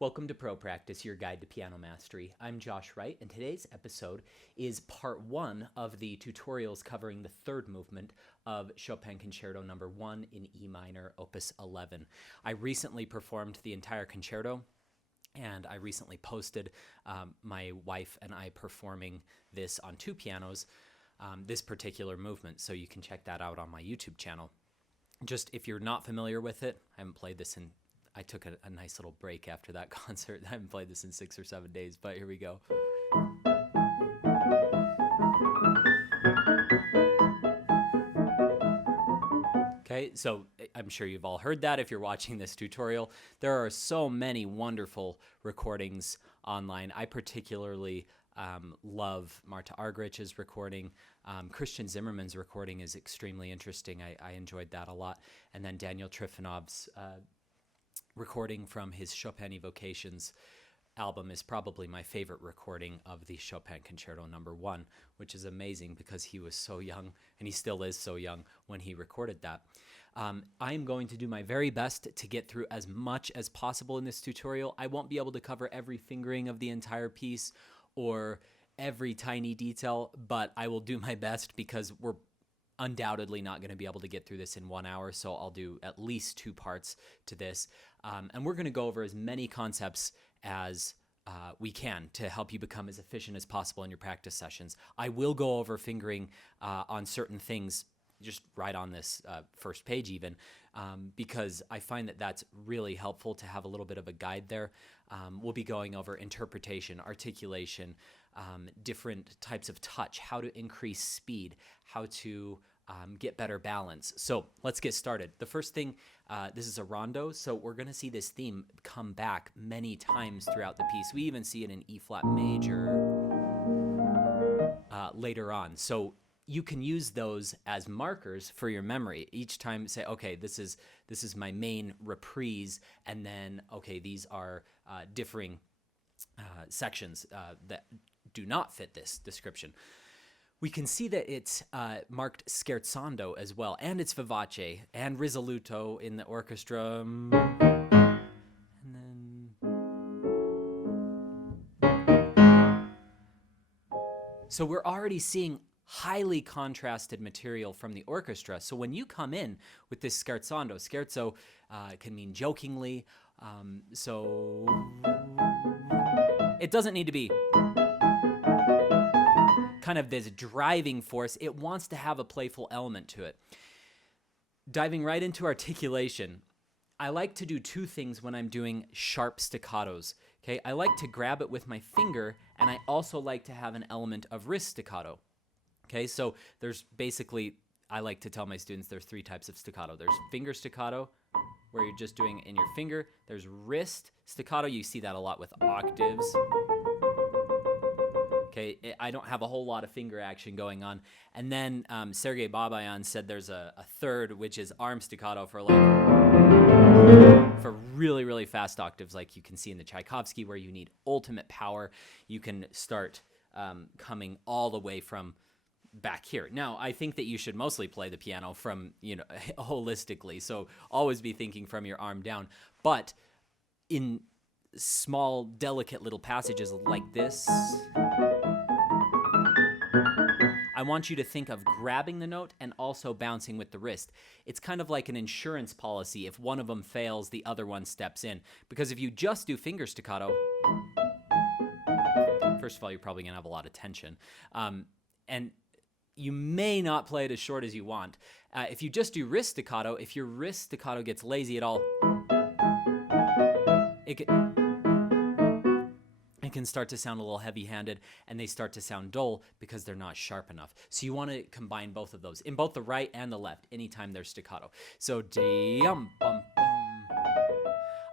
Welcome to Pro Practice, your guide to piano mastery. I'm Josh Wright, and today's episode is part one of the tutorials covering the third movement of Chopin Concerto No.1 in E minor, Opus 11. I recently performed the entire concerto, and I recently posted my wife and I performing this on two pianos, this particular movement, so you can check that out on my YouTube channel. Just if you're not familiar with it, I haven't played this in I took a nice little break after that concert. I haven't played this in 6 or 7 days, but here we go. Okay, so I'm sure you've all heard that if you're watching this tutorial. There are so many wonderful recordings online. I particularly love Marta Argerich's recording. Christian Zimmerman's recording is extremely interesting. I enjoyed that a lot. And then Daniel Trifonov's recording from his Chopin Evocations album is probably my favorite recording of the Chopin Concerto No.1, which is amazing because he was so young, and he still is so young when he recorded that. I am going to do my very best to get through as much as possible in this tutorial. I won't be able to cover every fingering of the entire piece or every tiny detail, but I will do my best because we're undoubtedly not going to be able to get through this in 1 hour, so I'll do at least 2 parts to this. And we're going to go over as many concepts as we can to help you become as efficient as possible in your practice sessions. I will go over fingering on certain things just right on this first page even, because I find that that's really helpful to have a little bit of a guide there. We'll be going over interpretation, articulation, different types of touch, how to increase speed, how to get better balance. So let's get started. The first thing, this is a rondo, so we're going to see this theme come back many times throughout the piece. We even see it in E-flat major later on. So you can use those as markers for your memory. Each time say, okay, this is my main reprise, and then, okay, these are differing sections that do not fit this description. We can see that it's marked scherzando as well, and it's vivace and risoluto in the orchestra. And then, so we're already seeing highly contrasted material from the orchestra. So when you come in with this scherzando, scherzo can mean jokingly. So it doesn't need to be kind of this driving force. It wants to have a playful element to it. Diving right into articulation, I like to do 2 things when I'm doing sharp staccatos. Okay, I like to grab it with my finger, and I also like to have an element of wrist staccato. Okay, so there's basically, I like to tell my students there's 3 types of staccato. There's finger staccato, where you're just doing it in your finger. There's wrist staccato. You see that a lot with octaves. Okay, I don't have a whole lot of finger action going on. And then Sergei Babayan said there's a third, which is arm staccato for really, really fast octaves, like you can see in the Tchaikovsky, where you need ultimate power. You can start coming all the way from back here. Now, I think that you should mostly play the piano from, holistically. So always be thinking from your arm down. But in small, delicate little passages like this, I want you to think of grabbing the note and also bouncing with the wrist. It's kind of like an insurance policy. If one of them fails, the other one steps in. Because if you just do finger staccato, first of all, you're probably going to have a lot of tension. And you may not play it as short as you want. If you just do wrist staccato, if your wrist staccato gets lazy at all, it can start to sound a little heavy-handed, and they start to sound dull because they're not sharp enough. So you want to combine both of those in both the right and the left anytime there's staccato. So dum bum bum.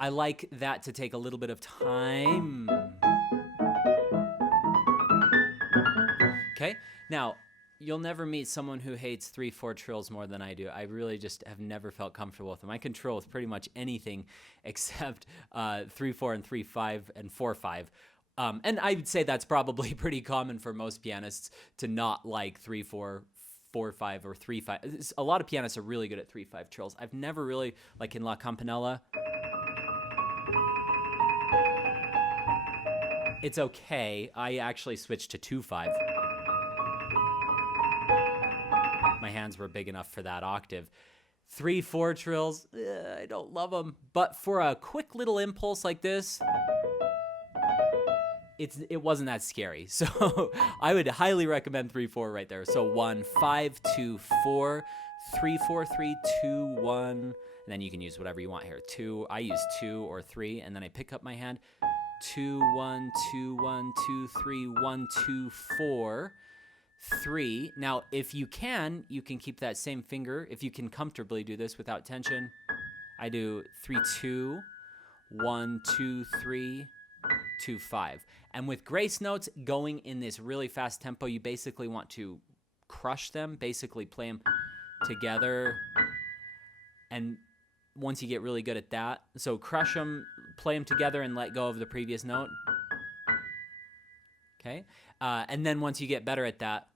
I like that to take a little bit of time. Okay, now you'll never meet someone who hates 3/4 trills more than I do. I really just have never felt comfortable with them. I can trill with pretty much anything except 3/4 and 3/5 and 4/5. And I would say that's probably pretty common for most pianists to not like 3/4, 4/5, or 3/5. A lot of pianists are really good at 3/5 trills. I've never really, like in La Campanella, It's okay. I actually switched to 2/5. My hands were big enough for that octave. 3/4 trills, I don't love them. But for a quick little impulse like this, it wasn't that scary. So I would highly recommend 3/4 right there. So 1, 5, 2, 4, 3, 4, 3, 2, 1. And then you can use whatever you want here. 2, I use 2 or 3, and then I pick up my hand. 2, 1, 2, 1, 2, 3, 1, 2, 4, 3. Now, if you can keep that same finger. If you can comfortably do this without tension, I do 3, 2, 1, 2, 3, 2, 5. And with grace notes going in this really fast tempo, you basically want to crush them, basically play them together. And once you get really good at that, so crush them, play them together, and let go of the previous note. Okay? And then once you get better at that,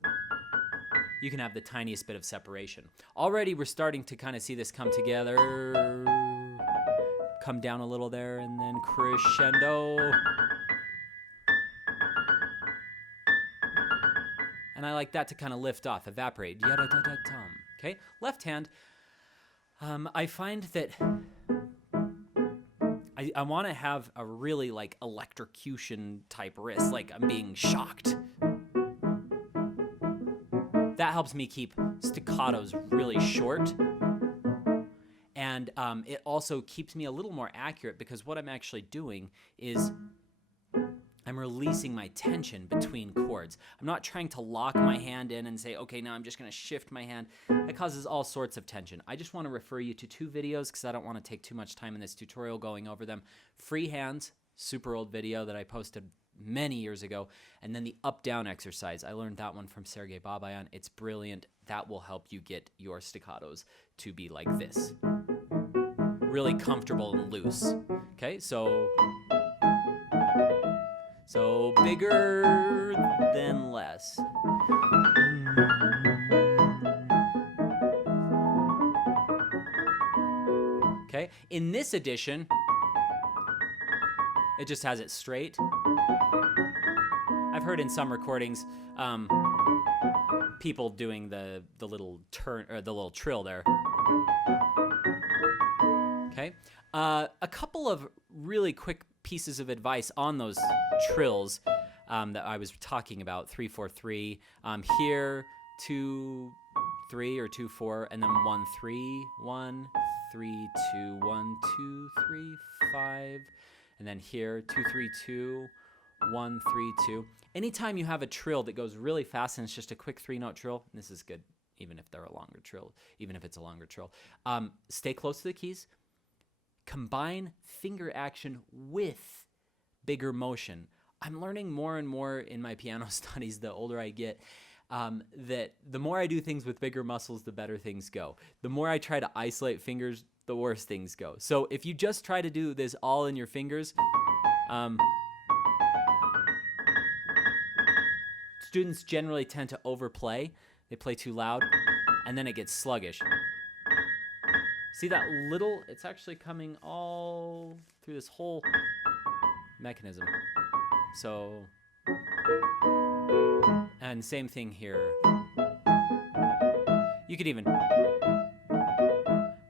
you can have the tiniest bit of separation. Already we're starting to kind of see this come together. Come down a little there, and then crescendo. And I like that to kind of lift off, evaporate. Yada-da-da-dum. Okay? Left hand, I find that I want to have a really like electrocution type wrist, like I'm being shocked. That helps me keep staccatos really short. And it also keeps me a little more accurate, because what I'm actually doing is I'm releasing my tension between chords. I'm not trying to lock my hand in and say, okay, now I'm just going to shift my hand. That causes all sorts of tension. I just want to refer you to 2 videos because I don't want to take too much time in this tutorial going over them. Free hands, super old video that I posted many years ago, and then the up-down exercise. I learned that one from Sergei Babayan. It's brilliant. That will help you get your staccatos to be like this. Really comfortable and loose. Okay, so bigger than less. Okay, in this edition, it just has it straight. I've heard in some recordings, people doing the little turn, or the little trill there. Okay, a couple of really quick pieces of advice on those trills that I was talking about. 3, 4, 3. Here, 2, 3 or 2, 4, and then 1, 3, 1, 3, 2, 1, 2, 3, 5, and then here 2, 3, 2, 1, 3, 2. Anytime you have a trill that goes really fast and it's just a quick 3-note trill, and this is good even if they're a longer trill, even if it's a longer trill. Stay close to the keys. Combine finger action with bigger motion. I'm learning more and more in my piano studies the older I get, that the more I do things with bigger muscles, the better things go. The more I try to isolate fingers, the worse things go. So if you just try to do this all in your fingers, students generally tend to overplay. They play too loud, and then it gets sluggish. See that little, it's actually coming all through this whole mechanism. So, and same thing here. You could even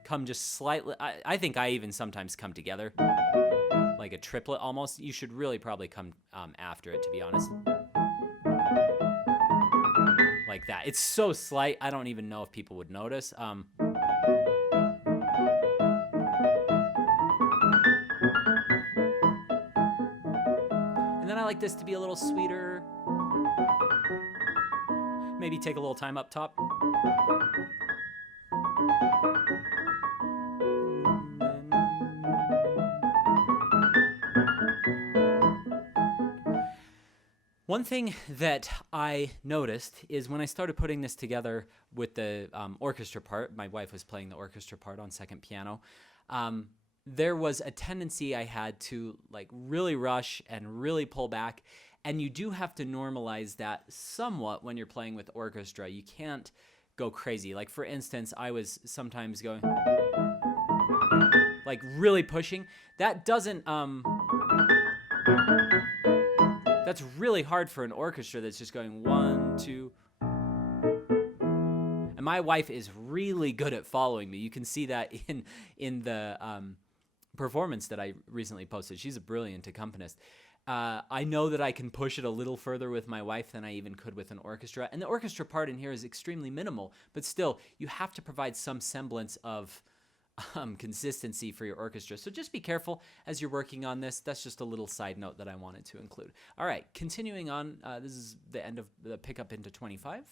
come just slightly, I think I even sometimes come together, like a triplet almost. You should really probably come after it, to be honest. Like that. It's so slight, I don't even know if people would notice. And then I like this to be a little sweeter. Maybe take a little time up top. One thing that I noticed is when I started putting this together with the orchestra part, my wife was playing the orchestra part on second piano, there was a tendency I had to like really rush and really pull back, and you do have to normalize that somewhat when you're playing with orchestra. You can't go crazy. Like for instance, I was sometimes going like really pushing. That doesn't That's really hard for an orchestra that's just going 1, 2. And my wife is really good at following me. You can see that in the performance that I recently posted. She's a brilliant accompanist. I know that I can push it a little further with my wife than I even could with an orchestra. And the orchestra part in here is extremely minimal, but still, you have to provide some semblance of consistency for your orchestra. So just be careful as you're working on this. That's just a little side note that I wanted to include. All right, continuing on, this is the end of the pickup into 25.